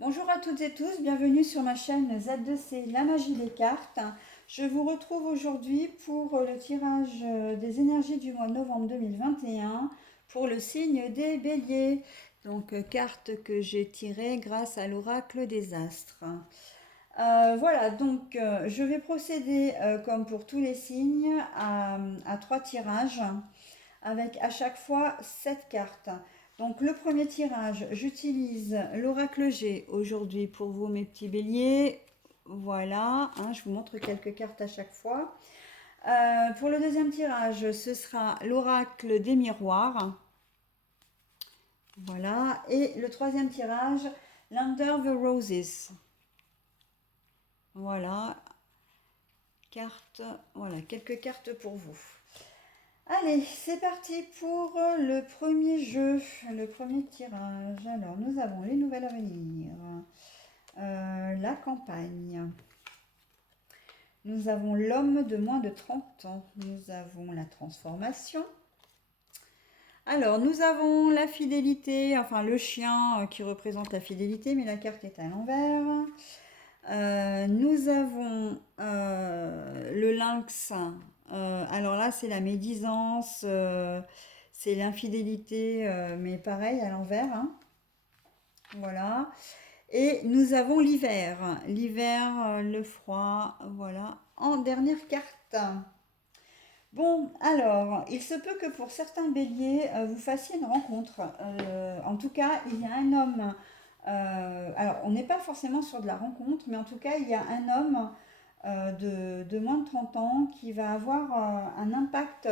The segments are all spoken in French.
Bonjour à toutes et tous, bienvenue sur ma chaîne Z2C, la magie des cartes. Je vous retrouve aujourd'hui pour le tirage des énergies du mois de novembre 2021 pour le signe des béliers. Donc, carte que j'ai tirée grâce à l'oracle des astres. Voilà, donc je vais procéder comme pour tous les signes à 3 tirages avec à chaque fois 7 cartes. Donc le premier tirage, j'utilise l'oracle G aujourd'hui pour vous mes petits béliers. Voilà, je vous montre quelques cartes à chaque fois. Pour le deuxième tirage, ce sera l'oracle des miroirs. Voilà, et le troisième tirage, l'Under the Roses. Voilà, voilà, quelques cartes pour vous. Allez, c'est parti pour le premier jeu, le premier tirage. Alors, nous avons les nouvelles à venir, la campagne. Nous avons l'homme de moins de 30 ans. Nous avons la transformation. Alors, nous avons la fidélité, enfin le chien qui représente la fidélité, mais la carte est à l'envers. Nous avons le lynx. Alors là, c'est la médisance, c'est l'infidélité, mais pareil à l'envers, hein. Voilà. Et nous avons l'hiver. L'hiver, le froid, voilà. En dernière carte. Bon, alors, il se peut que pour certains béliers, vous fassiez une rencontre. En tout cas, il y a un homme. Alors, on n'est pas forcément sur de la rencontre, mais en tout cas, il y a un homme de moins de 30 ans qui va avoir un impact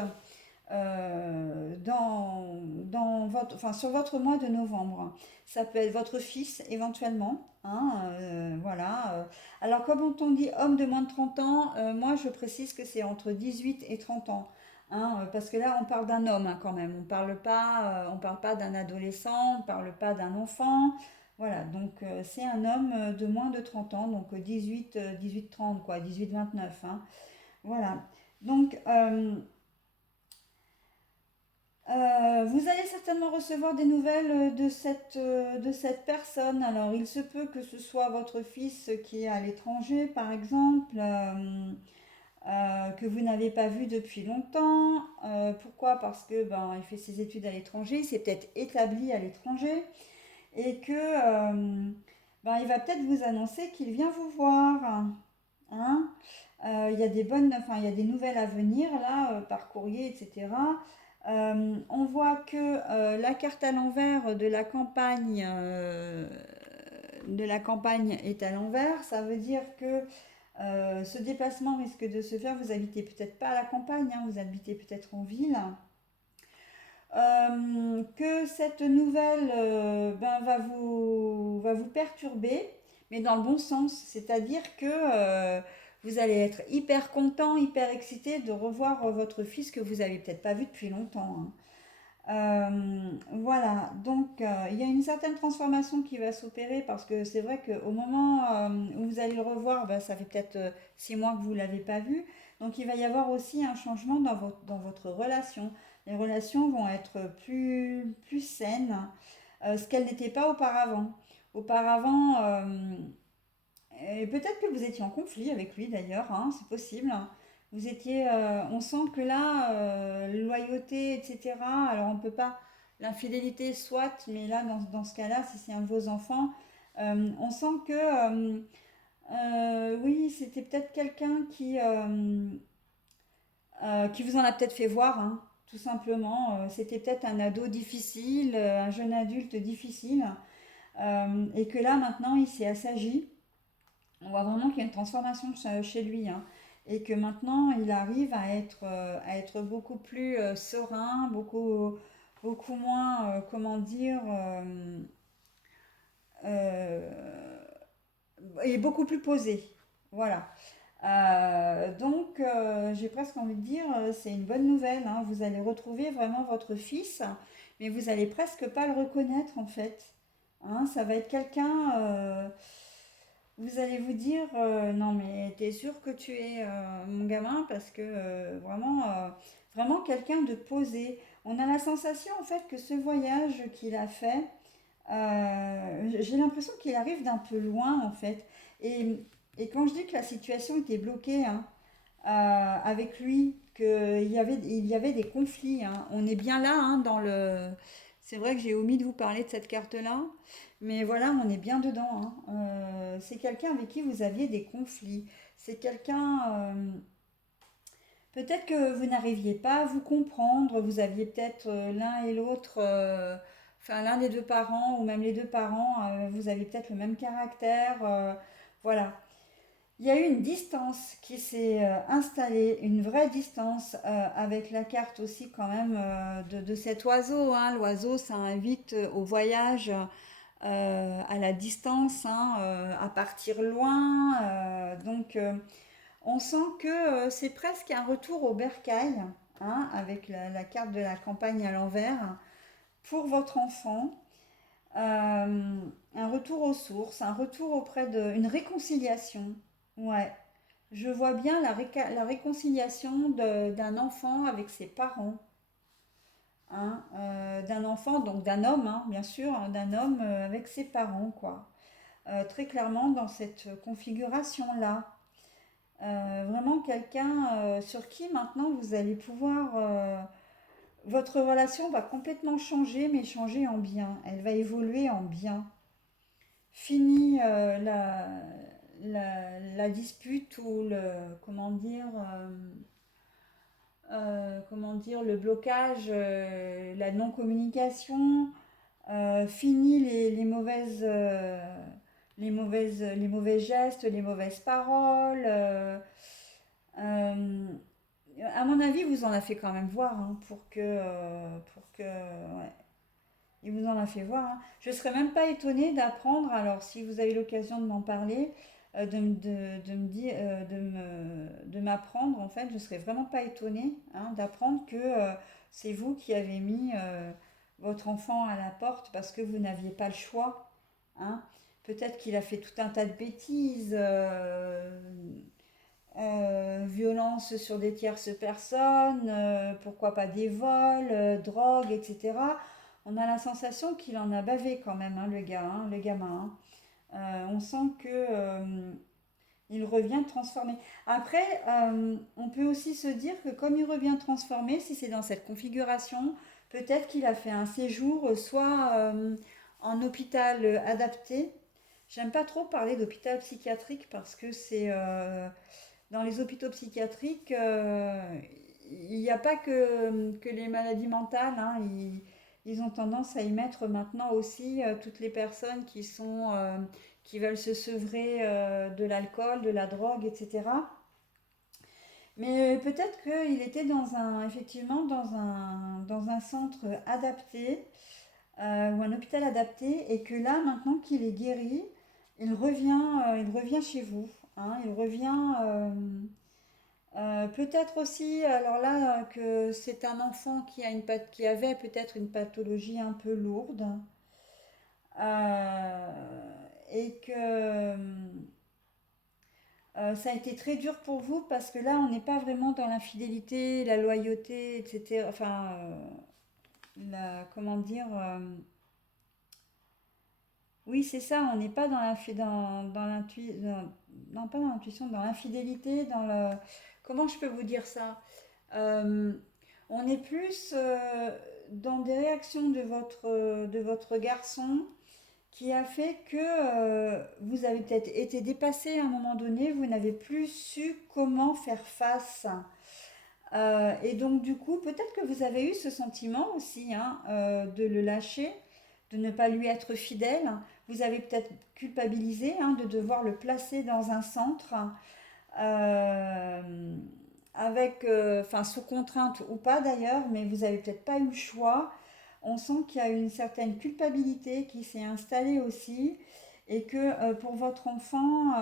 sur votre mois de novembre. Ça peut être votre fils éventuellement, hein, voilà. Alors comme on dit homme de moins de 30 ans, moi je précise que c'est entre 18 et 30 ans. Hein, parce que là on parle d'un homme, hein, quand même, on parle pas d'un adolescent, on parle pas d'un enfant, voilà, donc c'est un homme de moins de 30 ans, donc 18-30 quoi, 18-29, hein, voilà. Donc vous allez certainement recevoir des nouvelles de cette personne. Alors, il se peut que ce soit votre fils qui est à l'étranger, par exemple, que vous n'avez pas vu depuis longtemps. Pourquoi? Parce que il fait ses études à l'étranger, il s'est peut-être établi à l'étranger et que il va peut-être vous annoncer qu'il vient vous voir. Hein. Il y a il y a des nouvelles à venir là, par courrier, etc. On voit que la carte à l'envers de la campagne est à l'envers. Ça veut dire que ce déplacement risque de se faire. Vous habitez peut-être pas à la campagne, hein, vous habitez peut-être en ville. Que cette nouvelle va vous perturber, mais dans le bon sens. C'est-à-dire que vous allez être hyper content, hyper excité de revoir votre fils que vous avez peut-être pas vu depuis longtemps, hein. Voilà, donc il y a une certaine transformation qui va s'opérer parce que c'est vrai qu'au moment où vous allez le revoir, ça fait peut-être 6 mois que vous ne l'avez pas vu. Donc il va y avoir aussi un changement dans votre relation. Les relations vont être plus saines, ce qu'elles n'étaient pas auparavant. Auparavant, et peut-être que vous étiez en conflit avec lui d'ailleurs, hein, c'est possible. Vous étiez, on sent que là, loyauté, etc. Alors on peut pas, l'infidélité soit, mais là dans ce cas-là, si c'est un de vos enfants, on sent que oui, c'était peut-être quelqu'un qui vous en a peut-être fait voir, hein, tout simplement. C'était peut-être un ado difficile, un jeune adulte difficile, et que là maintenant il s'est assagi. On voit vraiment qu'il y a une transformation chez lui, hein, et que maintenant il arrive à être beaucoup plus serein, beaucoup moins, comment dire, euh, et beaucoup plus posé. Voilà. Donc, j'ai presque envie de dire, c'est une bonne nouvelle, hein. Vous allez retrouver vraiment votre fils, mais vous allez presque pas le reconnaître en fait. Hein, ça va être quelqu'un. Vous allez vous dire, non mais t'es sûr que tu es mon gamin parce que vraiment quelqu'un de posé. On a la sensation en fait que ce voyage qu'il a fait, j'ai l'impression qu'il arrive d'un peu loin en fait. Et quand je dis que la situation était bloquée hein, avec lui, il y avait des conflits, hein, on est bien là hein, dans le... C'est vrai que j'ai omis de vous parler de cette carte-là, mais voilà, on est bien dedans, hein. C'est quelqu'un avec qui vous aviez des conflits. C'est quelqu'un... peut-être que vous n'arriviez pas à vous comprendre, vous aviez peut-être l'un et l'autre, enfin l'un des deux parents ou même les deux parents, vous aviez peut-être le même caractère, voilà. Il y a eu une distance qui s'est installée, une vraie distance avec la carte aussi quand même de cet oiseau, hein. L'oiseau, ça invite au voyage à la distance, hein, à partir loin. On sent que c'est presque un retour au bercail, hein, avec la carte de la campagne à l'envers, pour votre enfant. Un retour aux sources, un retour auprès de... une réconciliation. Ouais, je vois bien la réconciliation d'un enfant avec ses parents. Hein, d'un enfant, donc d'un homme, hein, bien sûr, hein, d'un homme avec ses parents, quoi. Très clairement dans cette configuration-là. Vraiment quelqu'un sur qui maintenant vous allez pouvoir... votre relation va complètement changer, mais changer en bien. Elle va évoluer en bien. Fini la dispute ou le... comment dire, le blocage, la non-communication. Fini les mauvais gestes, les mauvaises paroles. Euh, à mon avis, vous en a fait quand même voir hein, ouais, il vous en a fait voir. Hein. Je ne serais même pas étonnée d'apprendre, alors si vous avez l'occasion de m'en parler, de me dire, de m'apprendre, en fait, je ne serais vraiment pas étonnée hein, d'apprendre que c'est vous qui avez mis votre enfant à la porte parce que vous n'aviez pas le choix. Hein. Peut-être qu'il a fait tout un tas de bêtises, violence sur des tierces personnes, pourquoi pas des vols, drogue, etc. On a la sensation qu'il en a bavé quand même, hein, le gars, hein, le gamin. Hein. On sent que il revient transformé. Après, on peut aussi se dire que comme il revient transformé, si c'est dans cette configuration, peut-être qu'il a fait un séjour soit en hôpital adapté. J'aime pas trop parler d'hôpital psychiatrique parce que c'est dans les hôpitaux psychiatriques, il n'y a pas que les maladies mentales. Hein, ils ont tendance à y mettre maintenant aussi toutes les personnes qui veulent se sevrer de l'alcool, de la drogue, etc. Mais peut-être qu'il était effectivement dans un centre adapté ou un hôpital adapté et que là, maintenant qu'il est guéri, il revient chez vous. Hein, il revient peut-être aussi, alors là, que c'est un enfant qui avait peut-être une pathologie un peu lourde et que ça a été très dur pour vous parce que là, on n'est pas vraiment dans l'infidélité, la loyauté, etc. Enfin, comment dire oui, c'est ça, on n'est pas dans l'intuition, non pas dans l'intuition, dans l'infidélité, dans le... Comment je peux vous dire ça? Euh, on est plus dans des réactions de votre garçon qui a fait que vous avez peut-être été dépassé à un moment donné, vous n'avez plus su comment faire face. Et donc du coup, peut-être que vous avez eu ce sentiment aussi hein, de le lâcher, de ne pas lui être fidèle. Vous avez peut-être culpabilisé hein, de devoir le placer dans un centre euh, avec, enfin sous contrainte ou pas d'ailleurs, mais vous avez peut-être pas eu le choix. On sent qu'il y a une certaine culpabilité qui s'est installée aussi et que pour votre enfant,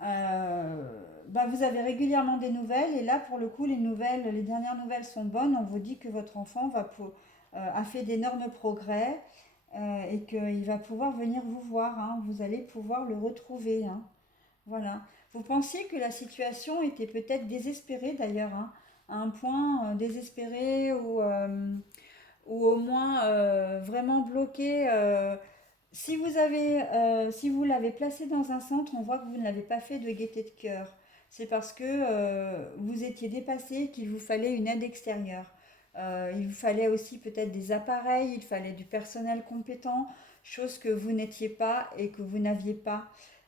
bah, vous avez régulièrement des nouvelles et là pour le coup les dernières nouvelles sont bonnes. On vous dit que votre enfant a fait d'énormes progrès et qu'il va pouvoir venir vous voir. Hein. Vous allez pouvoir le retrouver. Hein. Voilà. Vous pensiez que la situation était peut-être désespérée d'ailleurs, hein, à un point désespéré ou au moins vraiment bloqué. Si vous l'avez placé dans un centre, on voit que vous ne l'avez pas fait de gaieté de cœur. C'est parce que vous étiez dépassé et qu'il vous fallait une aide extérieure. Il vous fallait aussi peut-être des appareils, il fallait du personnel compétent, chose que vous n'étiez pas et que vous n'aviez pas.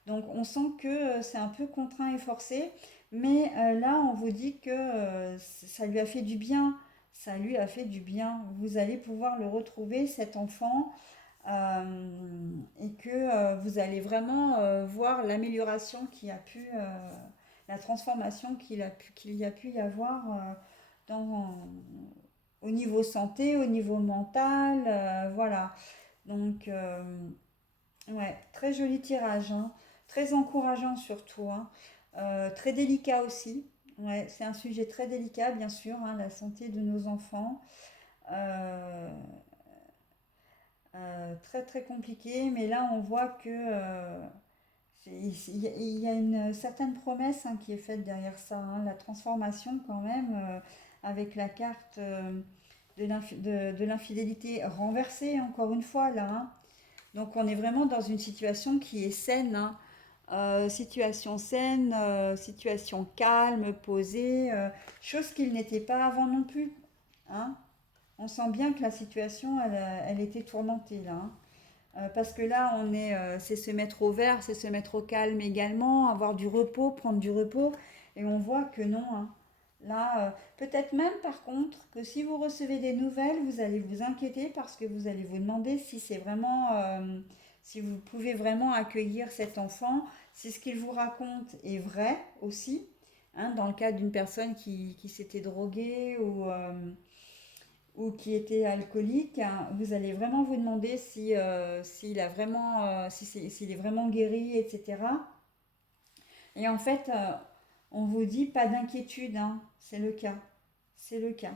Donc on sent que c'est un peu contraint et forcé, mais là on vous dit que ça lui a fait du bien. Ça lui a fait du bien. Vous allez pouvoir le retrouver, cet enfant, et que vous allez vraiment voir l'amélioration qui a pu, la transformation qu'il y a pu y avoir dans, au niveau santé, au niveau mental, voilà. Donc, ouais, très joli tirage, hein. Très encourageant surtout, hein. Très délicat aussi. Ouais, c'est un sujet très délicat, bien sûr, hein, la santé de nos enfants. Euh, très très compliqué, mais là on voit que il y a une certaine promesse, hein, qui est faite derrière ça, hein, la transformation quand même, avec la carte de l'infidélité renversée encore une fois là, hein. Donc on est vraiment dans une situation qui est saine, hein. Situation saine, situation calme, posée, chose qu'il n'était pas avant non plus, hein. On sent bien que la situation, elle était tourmentée là, hein. Parce que là, c'est se mettre au vert, c'est se mettre au calme également, avoir du repos, prendre du repos. Et on voit que non, hein. Là, peut-être même par contre que si vous recevez des nouvelles, vous allez vous inquiéter parce que vous allez vous demander si c'est vraiment, si vous pouvez vraiment accueillir cet enfant, si ce qu'il vous raconte est vrai aussi, hein, dans le cas d'une personne qui s'était droguée ou qui était alcoolique, hein, vous allez vraiment vous demander si, s'il a vraiment, s'il est vraiment guéri, etc. Et en fait, on vous dit pas d'inquiétude, hein, c'est le cas. C'est le cas.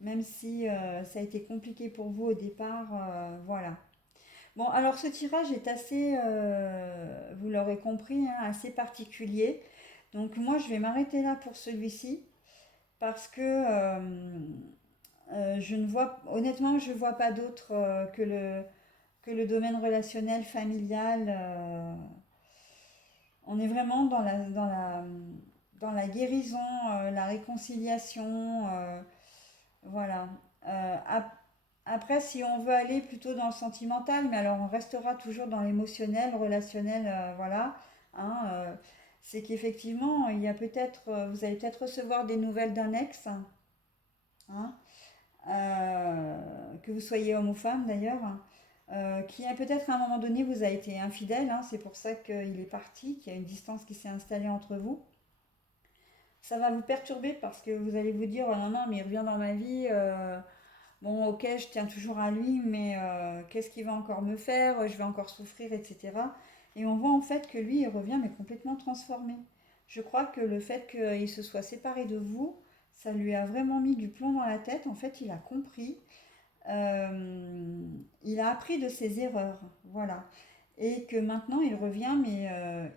Même si ça a été compliqué pour vous au départ, voilà. Bon, alors ce tirage est assez, vous l'aurez compris, hein, assez particulier. Donc moi, je vais m'arrêter là pour celui-ci parce que je ne vois, honnêtement, je ne vois pas d'autre que le domaine relationnel, familial. On est vraiment dans la guérison, la réconciliation. Voilà. Ap- Après, si on veut aller plutôt dans le sentimental, mais alors on restera toujours dans l'émotionnel, relationnel, voilà, hein, c'est qu'effectivement, il y a peut-être, vous allez peut-être recevoir des nouvelles d'un ex, hein, que vous soyez homme ou femme d'ailleurs, qui a peut-être à un moment donné vous a été infidèle, hein, c'est pour ça qu'il est parti, qu'il y a une distance qui s'est installée entre vous. Ça va vous perturber parce que vous allez vous dire, oh non, non, mais il revient dans ma vie, bon, ok, je tiens toujours à lui, mais qu'est-ce qu'il va encore me faire? Je vais encore souffrir, etc. Et on voit en fait que lui, il revient, mais complètement transformé. Je crois que le fait qu'il se soit séparé de vous, ça lui a vraiment mis du plomb dans la tête. En fait, il a compris, il a appris de ses erreurs, voilà. Et que maintenant, il revient, mais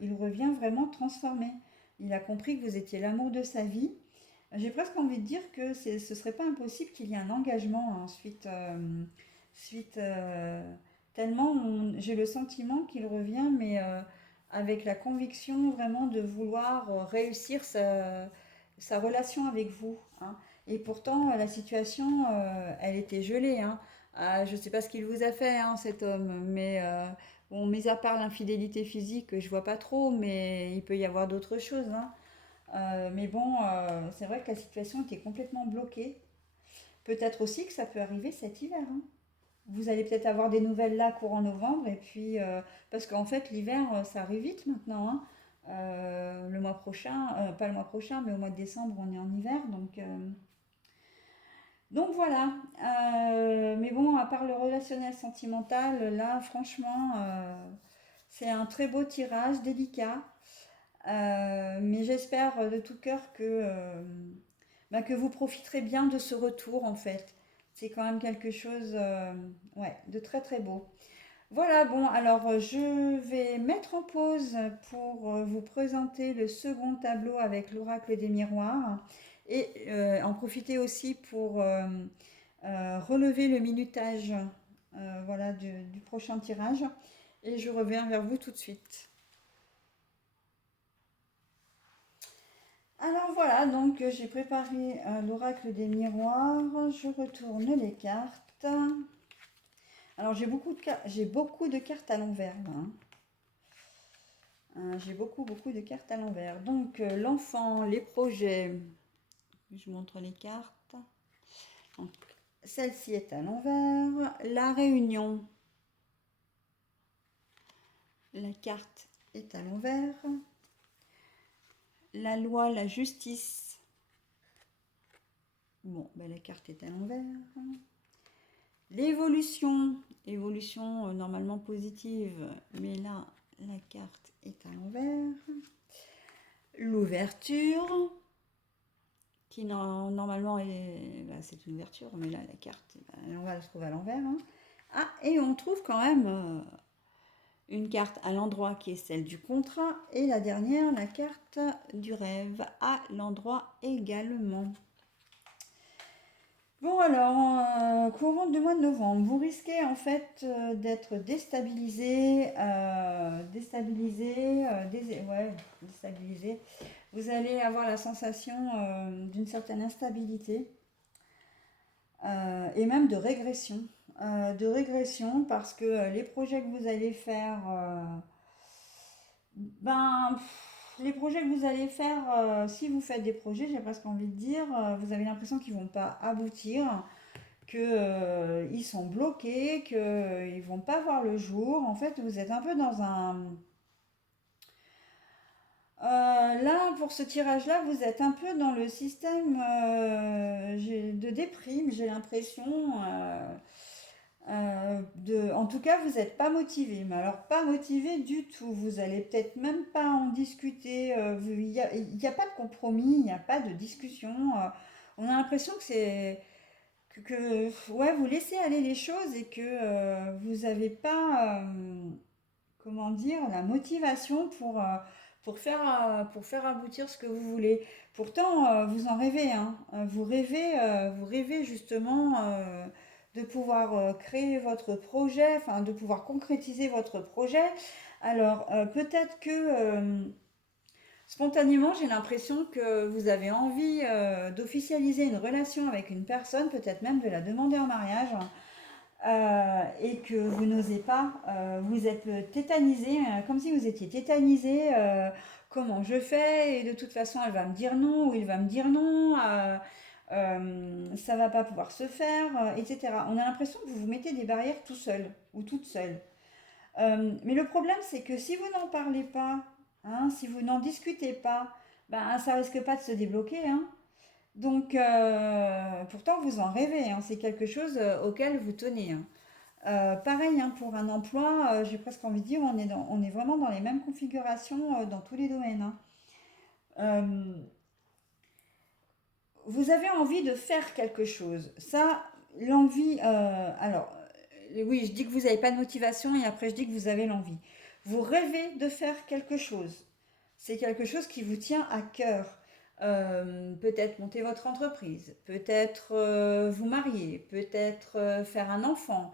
il revient vraiment transformé. Il a compris que vous étiez l'amour de sa vie. J'ai presque envie de dire que ce serait pas impossible qu'il y ait un engagement, hein, suite tellement j'ai le sentiment qu'il revient, mais avec la conviction vraiment de vouloir réussir sa relation avec vous, hein. Et pourtant, la situation, elle était gelée, hein. Je ne sais pas ce qu'il vous a fait, hein, cet homme, mais bon, mis à part l'infidélité physique, je vois pas trop, mais il peut y avoir d'autres choses, hein. Mais bon, c'est vrai que la situation était complètement bloquée. Peut-être aussi que ça peut arriver cet hiver, hein. Vous allez peut-être avoir des nouvelles là courant novembre, et puis parce qu'en fait l'hiver, ça arrive vite maintenant, hein. Le mois prochain, pas le mois prochain, mais au mois de décembre, on est en hiver, donc voilà. Mais bon, à part le relationnel sentimental, là, franchement, c'est un très beau tirage, délicat. Mais j'espère de tout cœur que vous profiterez bien de ce retour en fait. C'est quand même quelque chose, ouais, de très très beau. Voilà, bon, alors je vais mettre en pause pour vous présenter le second tableau avec l'oracle des miroirs et en profiter aussi pour relever le minutage voilà, du prochain tirage. Et je reviens vers vous tout de suite. Alors voilà, donc j'ai préparé l'oracle des miroirs. Je retourne les cartes. Alors j'ai beaucoup de cartes à l'envers là, hein. J'ai beaucoup de cartes à l'envers. Donc l'enfant, les projets. Je montre les cartes. Donc, celle-ci est à l'envers. La réunion. La carte est à l'envers. La loi, la justice. Bon, ben, la carte est à l'envers. L'évolution. Évolution normalement positive. Mais là, la carte est à l'envers. L'ouverture. Qui normalement est... Bah, c'est une ouverture. Mais là, la carte, bah, on va la trouver à l'envers. Hein. Ah, et on trouve quand même... une carte à l'endroit qui est celle du contrat et la dernière, la carte du rêve à l'endroit également. Bon alors, courant du mois de novembre, vous risquez en fait d'être déstabilisé, déstabilisé. Vous allez avoir la sensation d'une certaine instabilité et même de régression. Parce que les projets que vous allez faire, les projets que vous allez faire, si vous faites des projets, j'ai presque envie de dire, vous avez l'impression qu'ils ne vont pas aboutir, qu'ils sont bloqués, qu'ils ne vont pas voir le jour. En fait, vous êtes un peu dans un... là, pour ce tirage-là, vous êtes un peu dans le système de déprime, j'ai l'impression. En tout cas, vous n'êtes pas motivé, mais alors pas motivé du tout. Vous allez peut-être même pas en discuter. Il n'y a pas de compromis, il n'y a pas de discussion. On a l'impression que ouais, vous laissez aller les choses et que vous n'avez pas, comment dire, la motivation pour faire aboutir ce que vous voulez. Pourtant, vous en rêvez, hein. Vous rêvez justement de pouvoir créer votre projet, enfin de pouvoir concrétiser votre projet. Alors, peut-être que spontanément, j'ai l'impression que vous avez envie d'officialiser une relation avec une personne, peut-être même de la demander en mariage. Et que vous n'osez pas, vous êtes tétanisé, comme si vous étiez tétanisé, comment je fais, et de toute façon elle va me dire non, ou il va me dire non, ça va pas pouvoir se faire, etc. On a l'impression que vous vous mettez des barrières tout seul, ou toute seule. Mais le problème c'est que si vous n'en parlez pas, hein, si vous n'en discutez pas, ben, ça risque pas de se débloquer, hein. Donc, pourtant, vous en rêvez, hein, c'est quelque chose auquel vous tenez, hein. Pareil, hein, pour un emploi, j'ai presque envie de dire, on est vraiment dans les mêmes configurations dans tous les domaines, hein. Euh, Vous avez envie de faire quelque chose. Ça, l'envie, oui, je dis que vous n'avez pas de motivation et après je dis que vous avez l'envie. Vous rêvez de faire quelque chose. C'est quelque chose qui vous tient à cœur. Peut-être monter votre entreprise, peut-être vous marier, peut-être faire un enfant,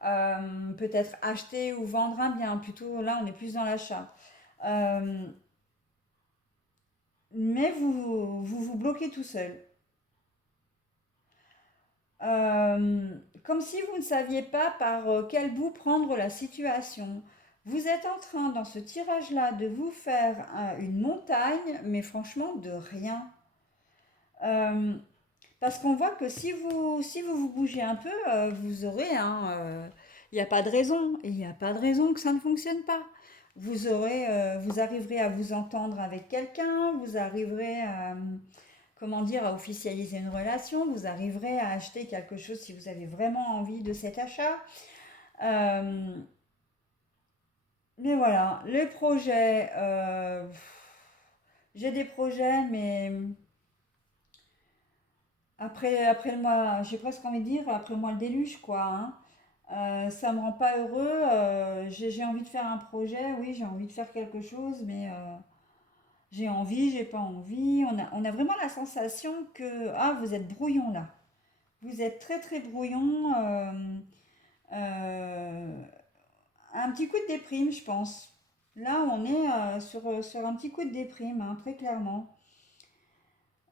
peut-être acheter ou vendre un bien. Plutôt là, on est plus dans l'achat. Euh, mais vous bloquez tout seul. Comme si vous ne saviez pas par quel bout prendre la situation. Vous êtes en train, dans ce tirage-là, de vous faire une montagne, mais franchement de rien. Euh, Parce qu'on voit que si vous bougez un peu, vous aurez il n'y a pas de raison. Il n'y a pas de raison que ça ne fonctionne pas. Vous arriverez à vous entendre avec quelqu'un, vous arriverez à, comment dire, à officialiser une relation, vous arriverez à acheter quelque chose si vous avez vraiment envie de cet achat. Euh, mais voilà, les projets, j'ai des projets, mais après le mois, j'ai presque envie de dire, après le mois le déluge, quoi, hein. Ça me rend pas heureux. J'ai envie de faire un projet, oui, j'ai envie de faire quelque chose, mais j'ai envie, j'ai pas envie. On a vraiment la sensation que, ah, vous êtes brouillon là. Vous êtes très très brouillon. Euh, un petit coup de déprime, je pense. Là, on est sur un petit coup de déprime, hein, très clairement.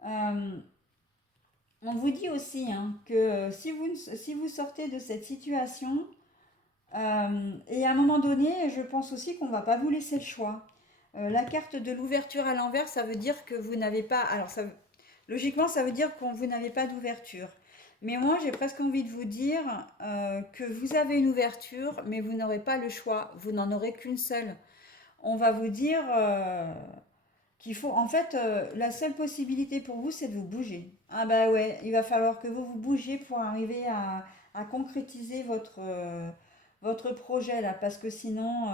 Euh, on vous dit aussi hein, que si vous sortez de cette situation, et à un moment donné, je pense aussi qu'on ne va pas vous laisser le choix. La carte de l'ouverture à l'envers, ça veut dire que vous n'avez pas... Alors, logiquement, ça veut dire que vous n'avez pas d'ouverture. Mais moi, j'ai presque envie de vous dire que vous avez une ouverture, mais vous n'aurez pas le choix. Vous n'en aurez qu'une seule. On va vous dire qu'il faut... En fait, la seule possibilité pour vous, c'est de vous bouger. Ah bah ouais, il va falloir que vous vous bougiez pour arriver à concrétiser votre projet là, parce que sinon...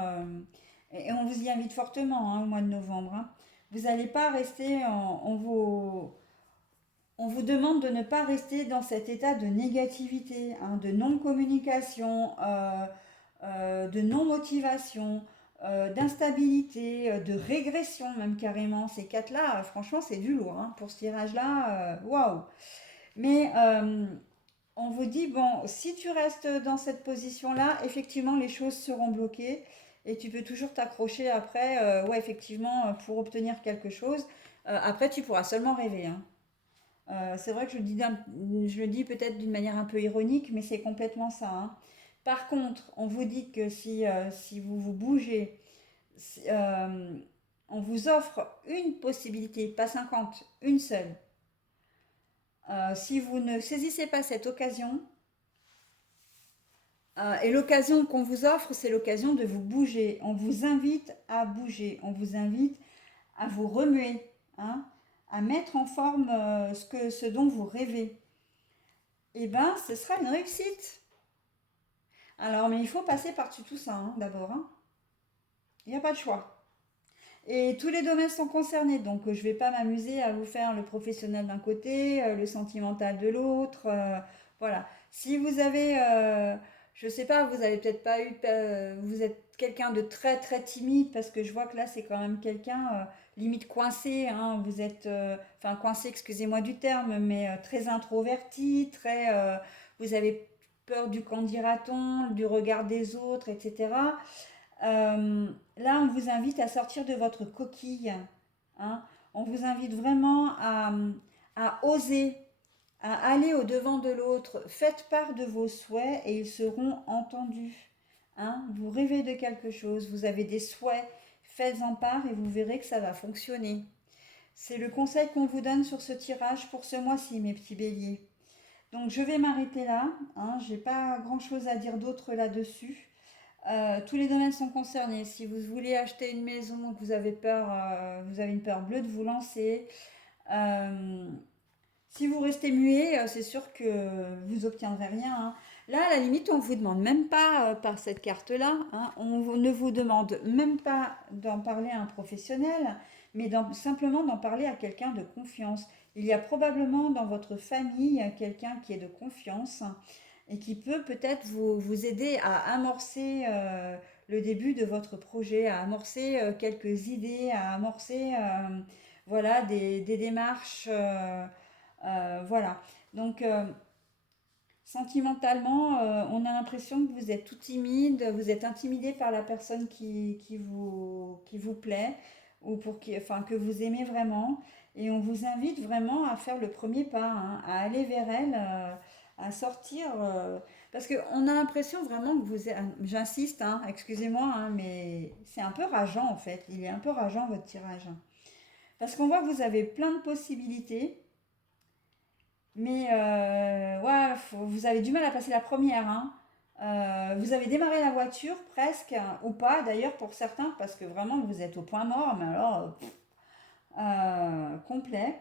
et on vous y invite fortement hein, au mois de novembre. Hein. Vous n'allez pas rester, on vous demande de ne pas rester dans cet état de négativité, hein, de non-communication, de non-motivation, d'instabilité, de régression même carrément. Ces quatre-là, franchement, c'est du lourd. Hein. Pour ce tirage-là, waouh! Mais on vous dit, bon, si tu restes dans cette position-là, effectivement, les choses seront bloquées et tu peux toujours t'accrocher après, ouais, effectivement, pour obtenir quelque chose. Après, tu pourras seulement rêver. Hein. C'est vrai que je le dis peut-être d'une manière un peu ironique, mais c'est complètement ça. Hein. Par contre, on vous dit que si vous vous bougez, si- on vous offre une possibilité, pas 50, une seule. Si vous ne saisissez pas cette occasion, et l'occasion qu'on vous offre, c'est l'occasion de vous bouger. On vous invite à bouger, on vous invite à vous remuer, hein, à mettre en forme ce dont vous rêvez. Eh bien, ce sera une réussite. Alors, mais il faut passer par-dessus tout ça, hein, d'abord. Hein. Il n'y a pas de choix. Et tous les domaines sont concernés, donc je ne vais pas m'amuser à vous faire le professionnel d'un côté, le sentimental de l'autre. Voilà. Si vous avez, je ne sais pas, vous avez peut-être pas eu, vous êtes quelqu'un de très très timide, parce que je vois que là c'est quand même quelqu'un limite coincé. Hein, vous êtes, enfin coincé, excusez-moi du terme, mais très introverti, vous avez peur du qu'en dira-t-on, du regard des autres, etc. Là, on vous invite à sortir de votre coquille. Hein. On vous invite vraiment à oser, à aller au-devant de l'autre. Faites part de vos souhaits et ils seront entendus. Hein. Vous rêvez de quelque chose, vous avez des souhaits, faites-en part et vous verrez que ça va fonctionner. C'est le conseil qu'on vous donne sur ce tirage pour ce mois-ci, mes petits béliers. Donc je vais m'arrêter là. Hein. Je n'ai pas grand-chose à dire d'autre là-dessus. Tous les domaines sont concernés. Si vous voulez acheter une maison, que vous avez peur, vous avez une peur bleue de vous lancer. Euh, si vous restez muet, c'est sûr que vous obtiendrez rien. Hein. Là, à la limite, on ne vous demande même pas par cette carte-là. Hein, ne vous demande même pas d'en parler à un professionnel, mais simplement d'en parler à quelqu'un de confiance. Il y a probablement dans votre famille quelqu'un qui est de confiance et qui peut peut-être vous aider à amorcer le début de votre projet, à amorcer quelques idées, à amorcer voilà, des démarches. Voilà. Donc, sentimentalement, on a l'impression que vous êtes tout timide, vous êtes intimidé par la personne qui vous plaît ou enfin, que vous aimez vraiment. Et on vous invite vraiment à faire le premier pas, hein, à aller vers elle, à sortir. Parce qu'on a l'impression vraiment que j'insiste, hein, excusez-moi, hein, mais c'est un peu rageant en fait. Il est un peu rageant votre tirage. Parce qu'on voit que vous avez plein de possibilités. Mais ouais, vous avez du mal à passer la première. Hein. Vous avez démarré la voiture presque, ou pas d'ailleurs pour certains, parce que vraiment vous êtes au point mort, mais alors complet.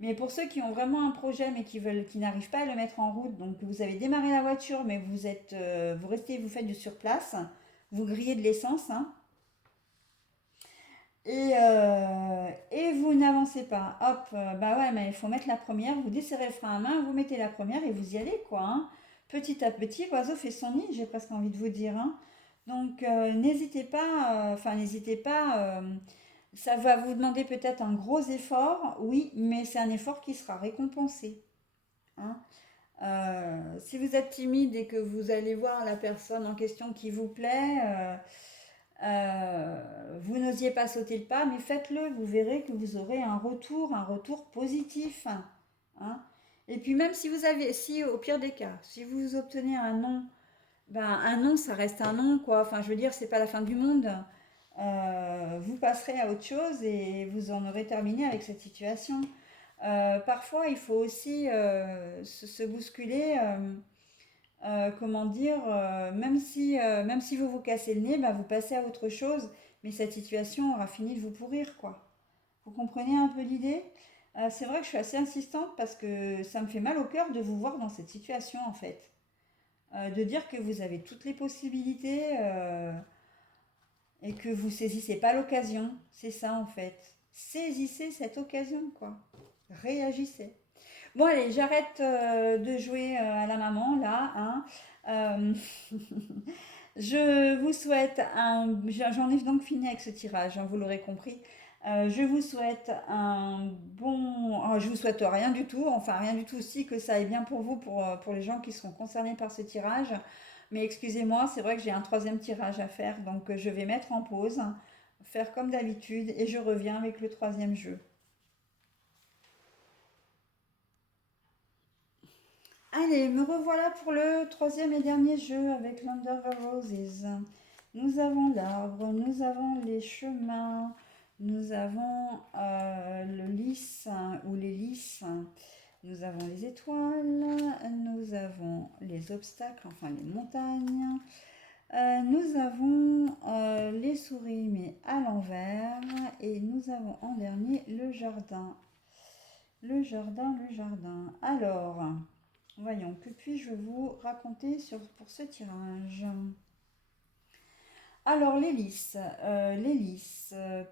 Mais pour ceux qui ont vraiment un projet mais qui n'arrivent pas à le mettre en route, donc vous avez démarré la voiture, mais vous restez, vous faites du surplace, vous grillez de l'essence, hein, et vous n'avancez pas. Hop, bah ouais, mais il faut mettre la première, vous desserrez le frein à main, vous mettez la première et vous y allez, quoi. Hein. Petit à petit, l'oiseau fait son nid, j'ai presque envie de vous dire. Hein. Donc, n'hésitez pas, n'hésitez pas, ça va vous demander peut-être un gros effort, oui, mais c'est un effort qui sera récompensé. Hein. Si vous êtes timide et que vous allez voir la personne en question qui vous plaît, vous n'osiez pas sauter le pas, mais faites-le, vous verrez que vous aurez un retour positif. Hein. Et puis même si vous avez, si au pire des cas, si vous obtenez un non, ben un non, ça reste un non, quoi. Enfin, je veux dire, c'est pas la fin du monde. Vous passerez à autre chose et vous en aurez terminé avec cette situation. Parfois, il faut aussi se bousculer. Comment dire, même si vous vous cassez le nez, bah, vous passez à autre chose, mais cette situation aura fini de vous pourrir, quoi. Vous comprenez un peu l'idée? C'est vrai que je suis assez insistante parce que ça me fait mal au cœur de vous voir dans cette situation, en fait. De dire que vous avez toutes les possibilités et que vous saisissez pas l'occasion. C'est ça, en fait. Saisissez cette occasion, quoi. Réagissez. Bon, allez, j'arrête de jouer à la maman, là. Hein. Euh, je vous souhaite un... J'en ai donc fini avec ce tirage, hein, vous l'aurez compris. Je vous souhaite un bon... je vous souhaite rien du tout, enfin rien du tout, si que ça aille bien pour vous, pour les gens qui seront concernés par ce tirage. Mais excusez-moi, c'est vrai que j'ai un troisième tirage à faire, donc je vais mettre en pause, faire comme d'habitude, et je reviens avec le troisième jeu. Allez, me revoilà pour le troisième et dernier jeu avec l'Under the Roses. Nous avons l'arbre, nous avons les chemins, nous avons le lys ou les lys, nous avons les étoiles, nous avons les obstacles, enfin les montagnes, nous avons les souris mais à l'envers et nous avons en dernier le jardin. Le jardin, le jardin. Alors... Voyons, que puis-je vous raconter pour ce tirage? Alors, les lys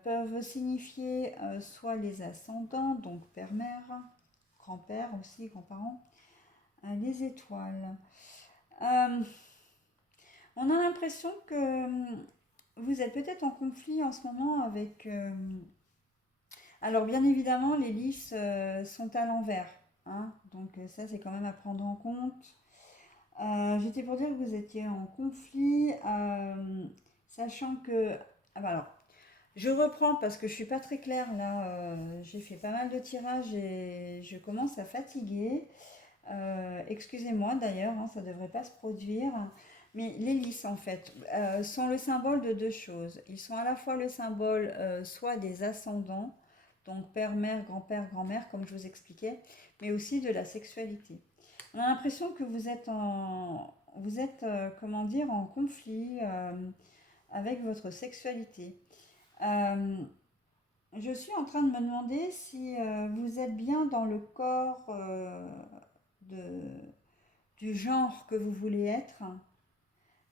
peuvent signifier soit les ascendants, donc père-mère, grand-père aussi, grands-parents, les étoiles. Euh, on a l'impression que vous êtes peut-être en conflit en ce moment avec... alors, bien évidemment, les lys sont à l'envers. Hein, donc ça, c'est quand même à prendre en compte. J'étais pour dire que vous étiez en conflit, sachant que... Ah bah alors, je reprends parce que je suis pas très claire là. J'ai fait pas mal de tirages et je commence à fatiguer. Excusez-moi d'ailleurs, hein, ça devrait pas se produire. Mais les lys en fait sont le symbole de deux choses. Ils sont à la fois le symbole soit des ascendants, donc père, mère, grand-père, grand-mère, comme je vous expliquais, mais aussi de la sexualité. On a l'impression que vous êtes comment dire, en conflit avec votre sexualité. Euh, je suis en train de me demander si vous êtes bien dans le corps de, du genre que vous voulez être.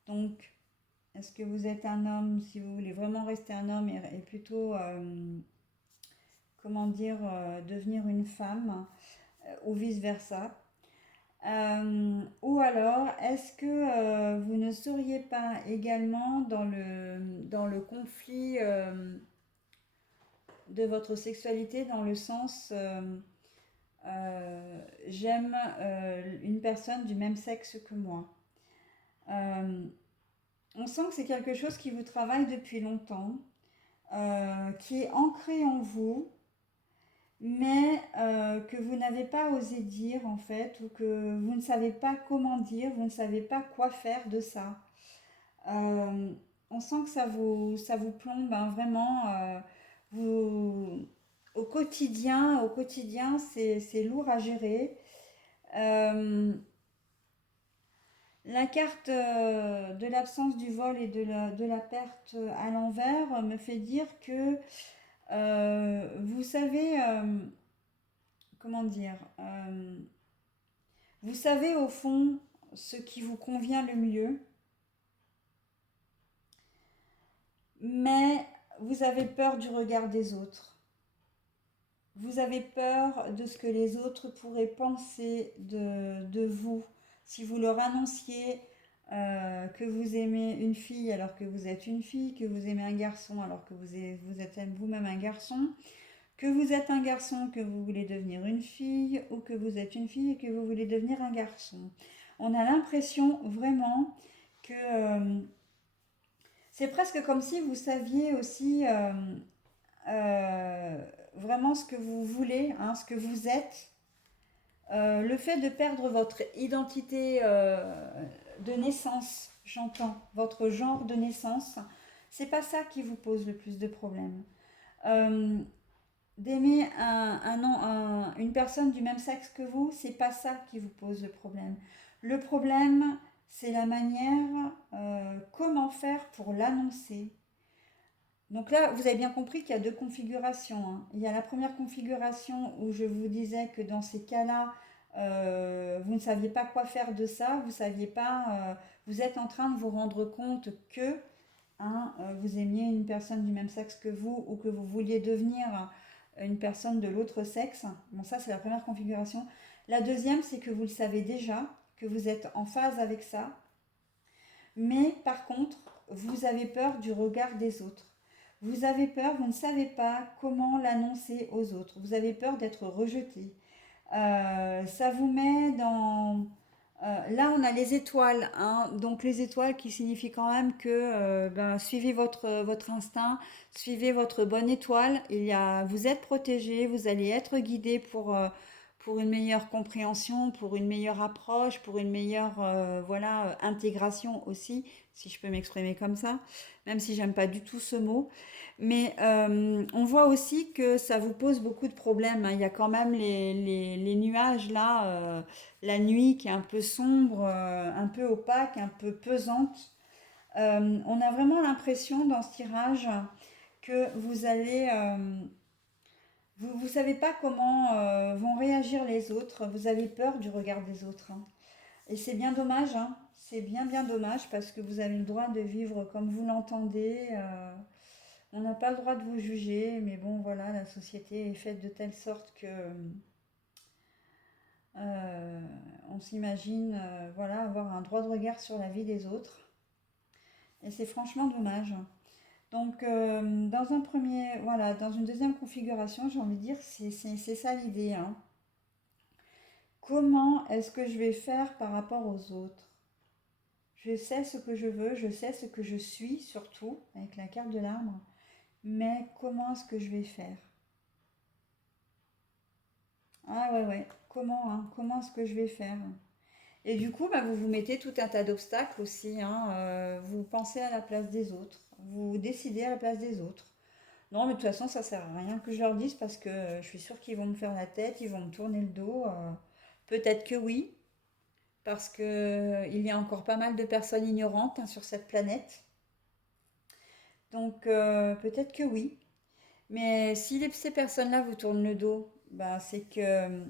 Donc, est-ce que vous êtes un homme, si vous voulez vraiment rester un homme et plutôt, comment dire, devenir une femme ou vice-versa. Ou alors, est-ce que vous ne seriez pas également dans le conflit de votre sexualité, dans le sens j'aime une personne du même sexe que moi. On sent que c'est quelque chose qui vous travaille depuis longtemps, qui est ancré en vous, mais que vous n'avez pas osé dire en fait, ou que vous ne savez pas comment dire, vous ne savez pas quoi faire de ça. Euh, on sent que ça vous plombe hein, vraiment. Vous, au quotidien c'est lourd à gérer. Euh, la carte de l'absence du vol et de la perte à l'envers me fait dire que vous savez, comment dire, vous savez au fond ce qui vous convient le mieux, mais vous avez peur du regard des autres. Vous avez peur de ce que les autres pourraient penser de vous. Si vous leur annonciez que vous aimez une fille alors que vous êtes une fille, que vous aimez un garçon alors que vous êtes vous-même un garçon, Que vous êtes un garçon, que vous voulez devenir une fille, ou que vous êtes une fille et que vous voulez devenir un garçon. On a l'impression vraiment que c'est presque comme si vous saviez aussi vraiment ce que vous voulez, hein, ce que vous êtes. Le fait de perdre votre identité de naissance, j'entends, votre genre de naissance, c'est pas ça qui vous pose le plus de problèmes. Euh, D'aimer une personne du même sexe que vous, c'est pas ça qui vous pose le problème. Le problème, c'est la manière, comment faire pour l'annoncer. Donc là, vous avez bien compris qu'il y a deux configurations, hein. Il y a la première configuration où je vous disais que dans ces cas-là, vous ne saviez pas quoi faire de ça, vous saviez pas, vous êtes en train de vous rendre compte que hein, vous aimiez une personne du même sexe que vous ou que vous vouliez devenir une personne de l'autre sexe. Bon, ça, c'est la première configuration. La deuxième, c'est que vous le savez déjà, que vous êtes en phase avec ça, mais par contre, vous avez peur du regard des autres. Vous avez peur, vous ne savez pas comment l'annoncer aux autres. Vous avez peur d'être rejeté. Ça vous met dans... là, on a les étoiles, hein. Donc les étoiles qui signifient quand même que ben, suivez votre instinct, suivez votre bonne étoile. Vous êtes protégé, vous allez être guidé pour une meilleure compréhension, pour une meilleure approche, pour une meilleure voilà, intégration aussi, si je peux m'exprimer comme ça, même si j'aime pas du tout ce mot. Mais on voit aussi que ça vous pose beaucoup de problèmes, hein. Il y a quand même les nuages là, la nuit qui est un peu sombre, un peu opaque, un peu pesante. On a vraiment l'impression dans ce tirage que vous allez... vous ne savez pas comment vont réagir les autres, vous avez peur du regard des autres, hein. Et c'est bien dommage, hein. C'est bien dommage parce que vous avez le droit de vivre comme vous l'entendez. On n'a pas le droit de vous juger, mais bon, voilà, la société est faite de telle sorte que on s'imagine, voilà, avoir un droit de regard sur la vie des autres. Et c'est franchement dommage. Donc, dans un premier, voilà, dans une deuxième configuration, j'ai envie de dire, c'est ça l'idée, hein. Comment est-ce que je vais faire par rapport aux autres? Je sais ce que je veux, je sais ce que je suis, surtout, avec la carte de l'arbre, mais comment est-ce que je vais faire? Ah ouais, ouais. Comment, hein, comment est-ce que je vais faire? Et du coup, bah, vous vous mettez tout un tas d'obstacles aussi, hein, vous pensez à la place des autres. Vous décidez à la place des autres. Non, mais de toute façon, ça sert à rien que je leur dise parce que je suis sûre qu'ils vont me faire la tête, ils vont me tourner le dos. Peut-être que oui, parce que il y a encore pas mal de personnes ignorantes hein, sur cette planète. Donc peut-être que oui. Mais si ces personnes-là vous tournent le dos, bah, c'est que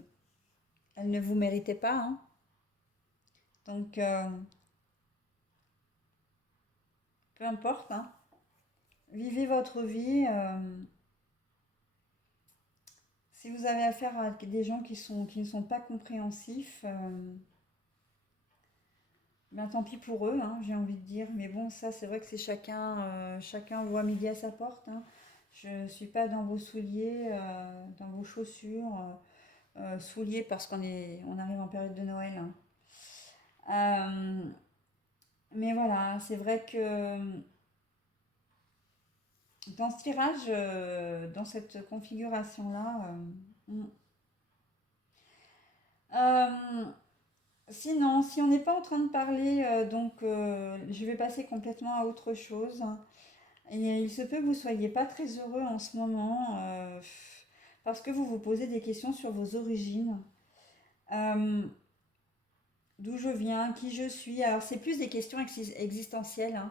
elles ne vous méritaient pas, hein. Donc peu importe, hein. Vivez votre vie. Si vous avez affaire à des gens qui ne sont pas compréhensifs, ben tant pis pour eux, hein, j'ai envie de dire. Mais bon, ça, c'est vrai que c'est chacun voit midi à sa porte, hein. Je ne suis pas dans vos souliers, dans vos chaussures, souliers parce on arrive en période de Noël, hein. Euh, mais voilà, c'est vrai que dans ce tirage, dans cette configuration-là, euh, sinon, si on n'est pas en train de parler, donc je vais passer complètement à autre chose. Et il se peut que vous soyez pas très heureux en ce moment parce que vous vous posez des questions sur vos origines. Euh, D'où je viens, qui je suis. Alors c'est plus des questions existentielles, hein.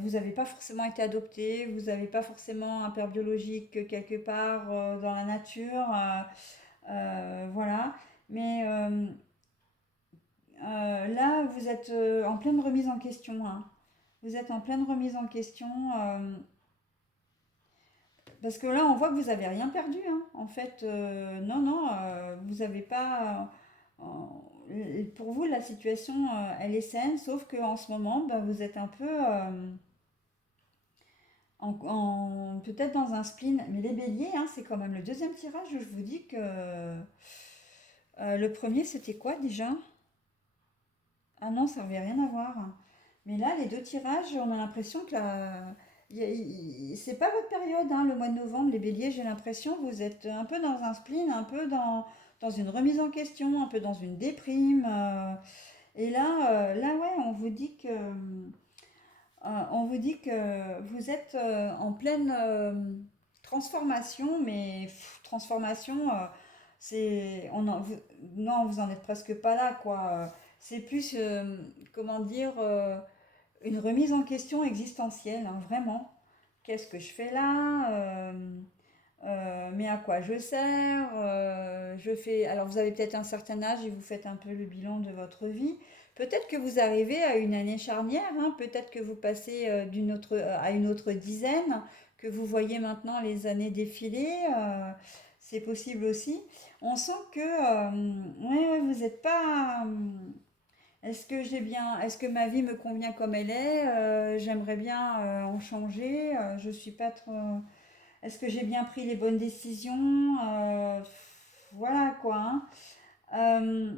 Vous n'avez pas forcément été adopté, vous n'avez pas forcément un père biologique quelque part dans la nature, voilà. Mais là, vous êtes en pleine remise en question, hein. Vous êtes en pleine remise en question parce que là, on voit que vous n'avez rien perdu, hein. En fait, non, non, vous n'avez pas. Pour vous, la situation, elle est saine, sauf qu'en ce moment, bah, vous êtes un peu peut-être dans un spleen. Mais les béliers, hein, c'est quand même le deuxième tirage où je vous dis que le premier, c'était quoi déjà? Ah non, ça n'avait rien à voir. Mais là, les deux tirages, on a l'impression que c'est pas votre période, hein, le mois de novembre, les béliers, j'ai l'impression, vous êtes un peu dans un spleen, un peu dans une remise en question, un peu dans une déprime. Et là, ouais, on vous dit que vous êtes en pleine transformation, mais transformation, non, vous en êtes presque pas là, quoi. C'est plus, comment dire, une remise en question existentielle, hein, vraiment. Qu'est-ce que je fais là? Mais à quoi je sers? Alors vous avez peut-être un certain âge et vous faites un peu le bilan de votre vie. Peut-être que vous arrivez à une année charnière, hein, peut-être que vous passez à une autre dizaine, que vous voyez maintenant les années défiler. C'est possible aussi. On sent que ouais, vous n'êtes pas. Est-ce que ma vie me convient comme elle est? J'aimerais bien en changer. Je suis pas trop. Est-ce que j'ai bien pris les bonnes décisions? Voilà quoi, hein. Euh,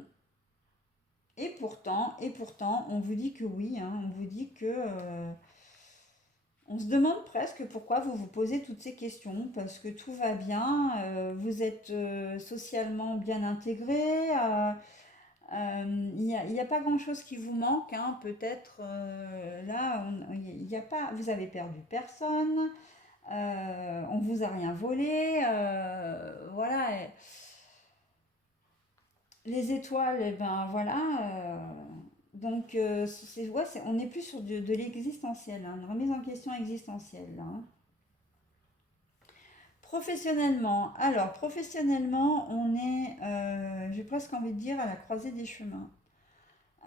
et pourtant, on vous dit que oui, hein, on vous dit que on se demande presque pourquoi vous vous posez toutes ces questions, parce que tout va bien, vous êtes socialement bien intégré, il n'y a pas grand-chose qui vous manque, hein, peut-être là, il y a pas, vous avez perdu personne, on vous a rien volé, voilà. Les étoiles, eh ben voilà. Donc, ouais, on est plus sur de l'existentiel, hein, une remise en question existentielle, là, hein. Professionnellement, alors professionnellement, on est, j'ai presque envie de dire, à la croisée des chemins.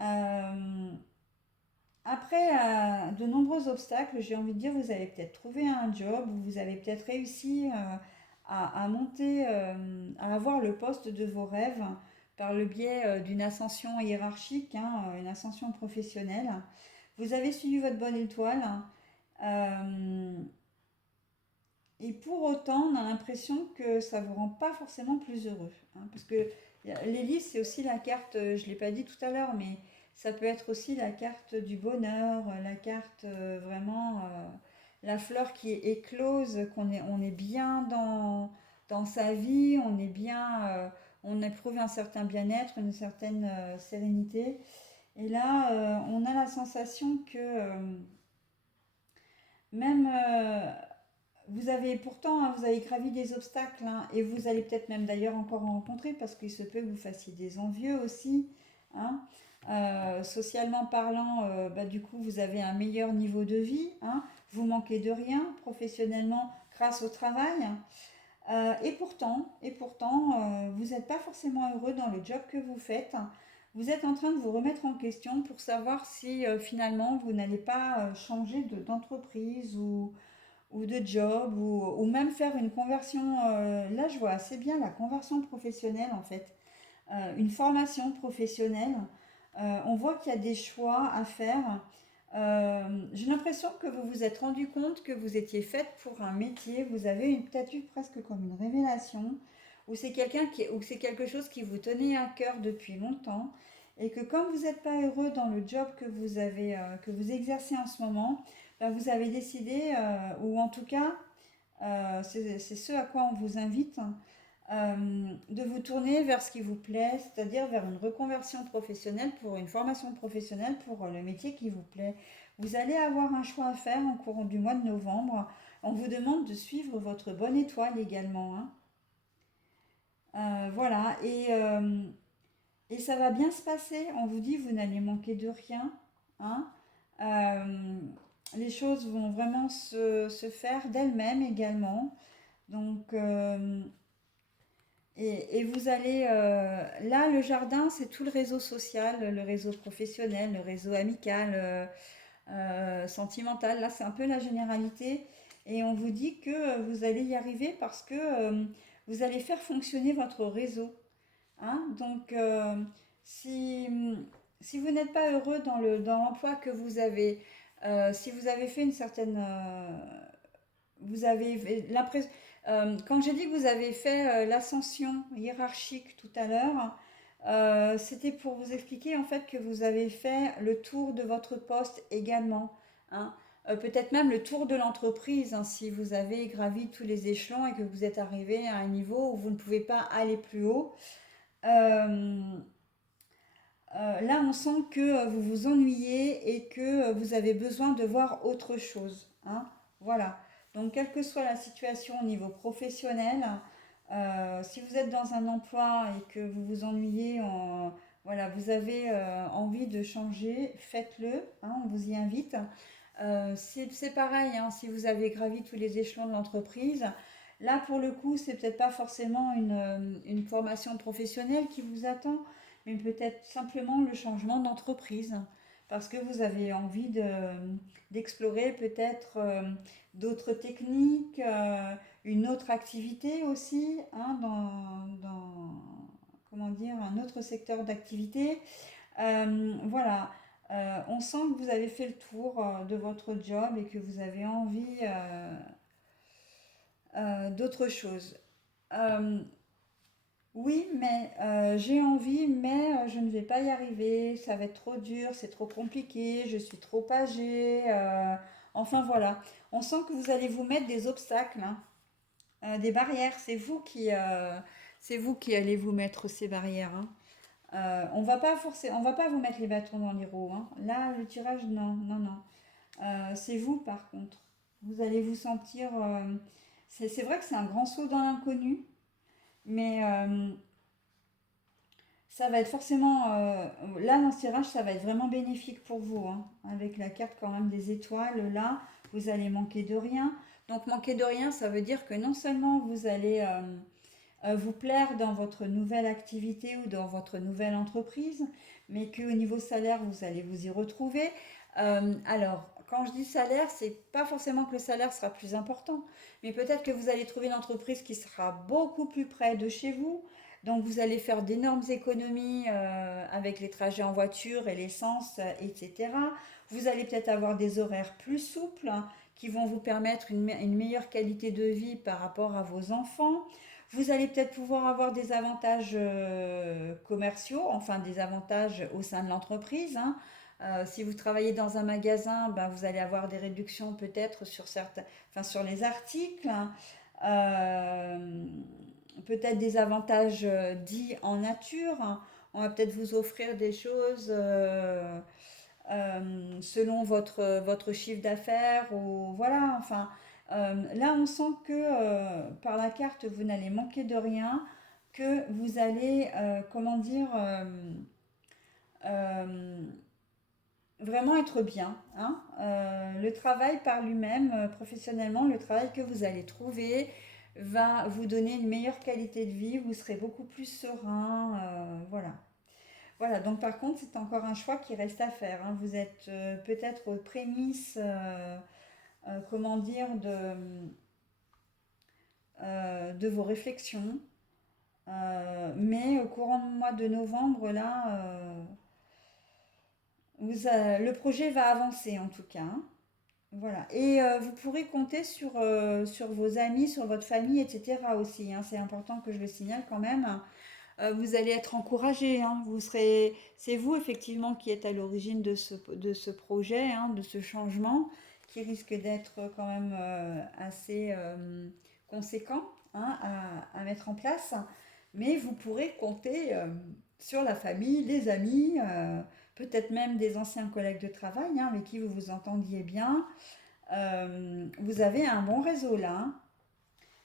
Euh, Après de nombreux obstacles, j'ai envie de dire, vous avez peut-être trouvé un job, ou vous avez peut-être réussi à monter, à avoir le poste de vos rêves par le biais d'une ascension hiérarchique, hein, une ascension professionnelle. Vous avez suivi votre bonne étoile. euh, et pour autant, on a l'impression que ça ne vous rend pas forcément plus heureux, hein, parce que l'hélice, c'est aussi la carte, je ne l'ai pas dit tout à l'heure, mais ça peut être aussi la carte du bonheur, la carte vraiment, la fleur qui est éclose, on est bien dans sa vie, on est bien, on éprouve un certain bien-être, une certaine sérénité. Et là, on a la sensation que même vous avez pourtant, hein, vous avez gravi des obstacles, hein, et vous allez peut-être même d'ailleurs encore en rencontrer parce qu'il se peut que vous fassiez des envieux aussi, hein. Socialement parlant, bah, du coup, vous avez un meilleur niveau de vie, hein, vous manquez de rien professionnellement grâce au travail. Et pourtant, vous n'êtes pas forcément heureux dans le job que vous faites. Vous êtes en train de vous remettre en question pour savoir si finalement vous n'allez pas changer d'entreprise ou de job ou même faire une conversion. Là, je vois assez bien la conversion professionnelle en fait. Une formation professionnelle. On voit qu'il y a des choix à faire. J'ai l'impression que vous vous êtes rendu compte que vous étiez faite pour un métier. Vous avez peut-être eu presque comme une révélation, ou c'est quelque chose qui vous tenait à cœur depuis longtemps, et que comme vous n'êtes pas heureux dans le job que vous exercez en ce moment, ben, vous avez décidé, ou en tout cas, c'est ce à quoi on vous invite, de vous tourner vers ce qui vous plaît, c'est-à-dire vers une reconversion professionnelle, pour une formation professionnelle pour le métier qui vous plaît. Vous allez avoir un choix à faire en courant du mois de novembre. On vous demande de suivre votre bonne étoile également, hein. Voilà, et ça va bien se passer. On vous dit, vous n'allez manquer de rien, hein. Euh, les choses vont vraiment se faire d'elles-mêmes également. Donc, et vous allez, là, le jardin, c'est tout le réseau social, le réseau professionnel, le réseau amical, sentimental. Là, c'est un peu la généralité. Et on vous dit que vous allez y arriver parce que vous allez faire fonctionner votre réseau, hein. Donc, si, si vous n'êtes pas heureux dans l'emploi que vous avez, si vous avez fait une certaine vous avez l'impression, quand j'ai dit que vous avez fait l'ascension hiérarchique tout à l'heure, c'était pour vous expliquer en fait que vous avez fait le tour de votre poste également, hein. Peut-être même le tour de l'entreprise, hein, si vous avez gravi tous les échelons et que vous êtes arrivé à un niveau où vous ne pouvez pas aller plus haut. Euh, Là, on sent que vous vous ennuyez et que vous avez besoin de voir autre chose, hein. Voilà. Donc, quelle que soit la situation au niveau professionnel, si vous êtes dans un emploi et que vous vous ennuyez, voilà, vous avez envie de changer, faites-le, hein, on vous y invite. C'est pareil, hein, si vous avez gravi tous les échelons de l'entreprise, là pour le coup, c'est peut-être pas forcément une formation professionnelle qui vous attend, mais peut-être simplement le changement d'entreprise, parce que vous avez envie d'explorer peut-être d'autres techniques, une autre activité aussi, hein, comment dire, un autre secteur d'activité. Voilà. On sent que vous avez fait le tour de votre job et que vous avez envie d'autre chose. Euh, oui, mais j'ai envie, mais je ne vais pas y arriver, ça va être trop dur, c'est trop compliqué, je suis trop âgée. Enfin voilà, on sent que vous allez vous mettre des obstacles, hein, des barrières. C'est vous qui allez vous mettre ces barrières, hein. On va pas vous mettre les bâtons dans les roues, hein. Là, le tirage, non, non, non. C'est vous par contre. Vous allez vous sentir. C'est vrai que c'est un grand saut dans l'inconnu, mais ça va être forcément. Là, dans ce tirage, ça va être vraiment bénéfique pour vous, hein. Avec la carte quand même des étoiles, là, vous allez manquer de rien. Donc, manquer de rien, ça veut dire que non seulement vous allez vous plaire dans votre nouvelle activité ou dans votre nouvelle entreprise, mais qu'au niveau salaire, vous allez vous y retrouver. Alors, quand je dis salaire, c'est pas forcément que le salaire sera plus important, mais peut-être que vous allez trouver une entreprise qui sera beaucoup plus près de chez vous. Donc, vous allez faire d'énormes économies avec les trajets en voiture et l'essence, etc. Vous allez peut-être avoir des horaires plus souples, hein, qui vont vous permettre une meilleure qualité de vie par rapport à vos enfants. Vous allez peut-être pouvoir avoir des avantages commerciaux, enfin des avantages au sein de l'entreprise, hein. Si vous travaillez dans un magasin, ben, vous allez avoir des réductions peut-être sur certains, enfin sur les articles, hein. Euh, Peut-être des avantages dits en nature, hein. On va peut-être vous offrir des choses selon votre chiffre d'affaires ou voilà, enfin là on sent que par la carte vous n'allez manquer de rien, que vous allez comment dire euh, vraiment être bien, hein. Le travail par lui-même, professionnellement, le travail que vous allez trouver va vous donner une meilleure qualité de vie, vous serez beaucoup plus serein, voilà. Voilà, donc par contre, c'est encore un choix qui reste à faire, hein. Vous êtes peut-être aux prémices, comment dire, de vos réflexions. Mais au courant du mois de novembre, là, le projet va avancer en tout cas, hein. Voilà. Et vous pourrez compter sur vos amis, sur votre famille, etc. aussi, hein. C'est important que je le signale quand même. Vous allez être encouragé, hein. C'est vous effectivement qui êtes à l'origine de ce projet, hein, de ce changement qui risque d'être quand même assez conséquent, hein, à mettre en place. Mais vous pourrez compter sur la famille, les amis, peut-être même des anciens collègues de travail, hein, avec qui vous vous entendiez bien. Vous avez un bon réseau là, hein.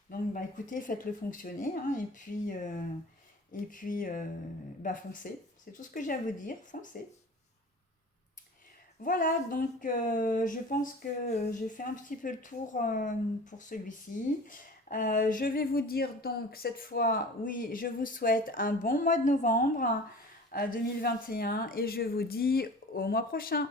Donc bah, écoutez, faites-le fonctionner, hein, et puis, bah, foncez. C'est tout ce que j'ai à vous dire, foncez. Voilà, donc je pense que j'ai fait un petit peu le tour pour celui-ci. Je vais vous dire donc cette fois, oui, je vous souhaite un bon mois de novembre 2021 et je vous dis au mois prochain.